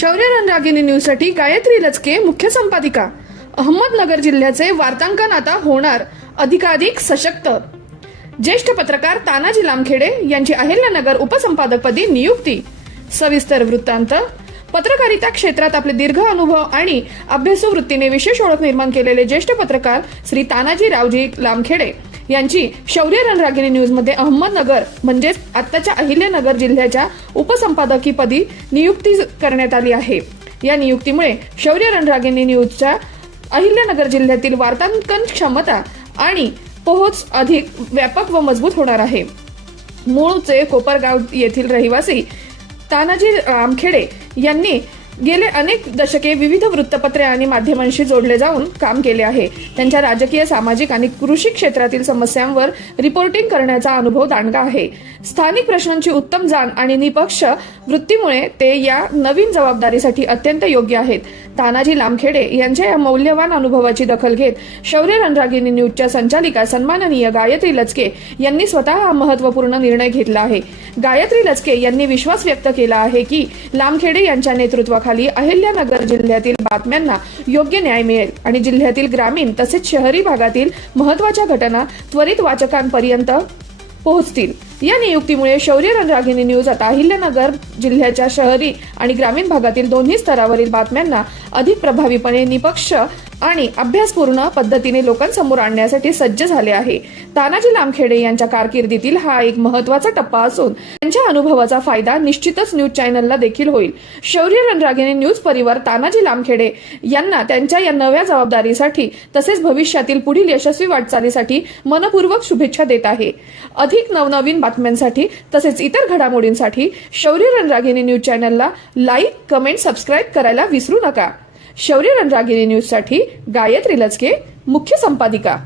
शौर्य रणरागिनी न्यूजसाठी गायत्री लचके मुख्य संपादिका. अहमदनगर जिल्ह्याचे वार्तांकन आता होणार अधिकाधिक सशक्त. ज्येष्ठ पत्रकार तानाजी लामखेडे यांची अहिल्यानगर उपसंपादकपदी नियुक्ती. सविस्तर वृत्तांत. पत्रकारिता क्षेत्रात आपले दीर्घ अनुभव आणि अभ्यासू वृत्तीने विशेष ओळख निर्माण केलेले ज्येष्ठ पत्रकार श्री तानाजी रावजी लामखेडे. यांची शौर्य रणरागिणी न्यूजमध्ये अहमदनगर म्हणजेच आत्ताच्या अहिल्यानगर जिल्ह्याच्या उपसंपादकीपदी नियुक्ती करण्यात आली आहे. या नियुक्तीमुळे शौर्य रणरागिणी न्यूजच्या अहिल्यानगर जिल्ह्यातील वार्तांकन क्षमता आणि पोहोच अधिक व्यापक व मजबूत होणार आहे. मूळचे कोपरगाव येथील रहिवासी तानाजी रामखेडे यांनी गेले अनेक दशके विविध वृत्तपत्रे आणि माध्यमांशी जोडले जाऊन काम केले आहे. त्यांच्या राजकीय सामाजिक आणि कृषी क्षेत्रातील समस्यांवर रिपोर्टिंग करण्याचा अनुभव दांडगा आहे. स्थानिक प्रश्नांची उत्तम जाण आणि निपक्ष वृत्तीमुळे ते या नवीन जबाबदारीसाठी अत्यंत योग्य आहेत. तानाजी लामखेडे यांच्या या मौल्यवान अनुभवाची दखल घेत शौर्य रणरागिनी न्यूजच्या संचालिका सन्माननीय गायत्री लचके यांनी स्वतः हा महत्त्वपूर्ण निर्णय घेतला आहे. गायत्री लचके यांनी विश्वास व्यक्त केला आहे की लामखेडे यांच्या नेतृत्वाखाली अहिल्यानगर जिल्ह्यातील बातम्यांना योग्य न्याय मिळेल. आणि जिल्ह्यातील ग्रामीण तसेच शहरी भागातील महत्त्वाच्या घटना त्वरित वाचकांपर्यंत पोहोचतील. या नियुक्तीमुळे शौर्य रणरागिणी न्यूज आता अहिल्यानगर जिल्ह्याच्या शहरी आणि ग्रामीण भागातील दोन्ही स्तरावरील बातम्यांना अधिक प्रभावीपणे निपक्ष आणि अभ्यासपूर्ण पद्धतीने लोकांसमोर आणण्यासाठी सज्ज झाले आहे. तानाजी लामखेडे यांच्या कारकिर्दीतील हा एक महत्त्वाचा टप्पा असून त्यांच्या अनुभवाचा फायदा निश्चितच न्यूज चॅनलला देखील होईल. शौर्य रणरागिणी न्यूज परिवार तानाजी लामखेडे यांना त्यांच्या या नव्या जबाबदारीसाठी तसेच भविष्यातील पुढील यशस्वी वाटचालीसाठी मनपूर्वक शुभेच्छा देत आहे. अधिक नवनवीन बातम्यांसाठी तसेच इतर घडामोडींसाठी शौर्य रणरागिनी न्यूज चॅनलला लाईक कमेंट सबस्क्राईब करायला विसरू नका. शौर्य रणरागिनी न्यूजसाठी गायत्री लचके मुख्य संपादिका.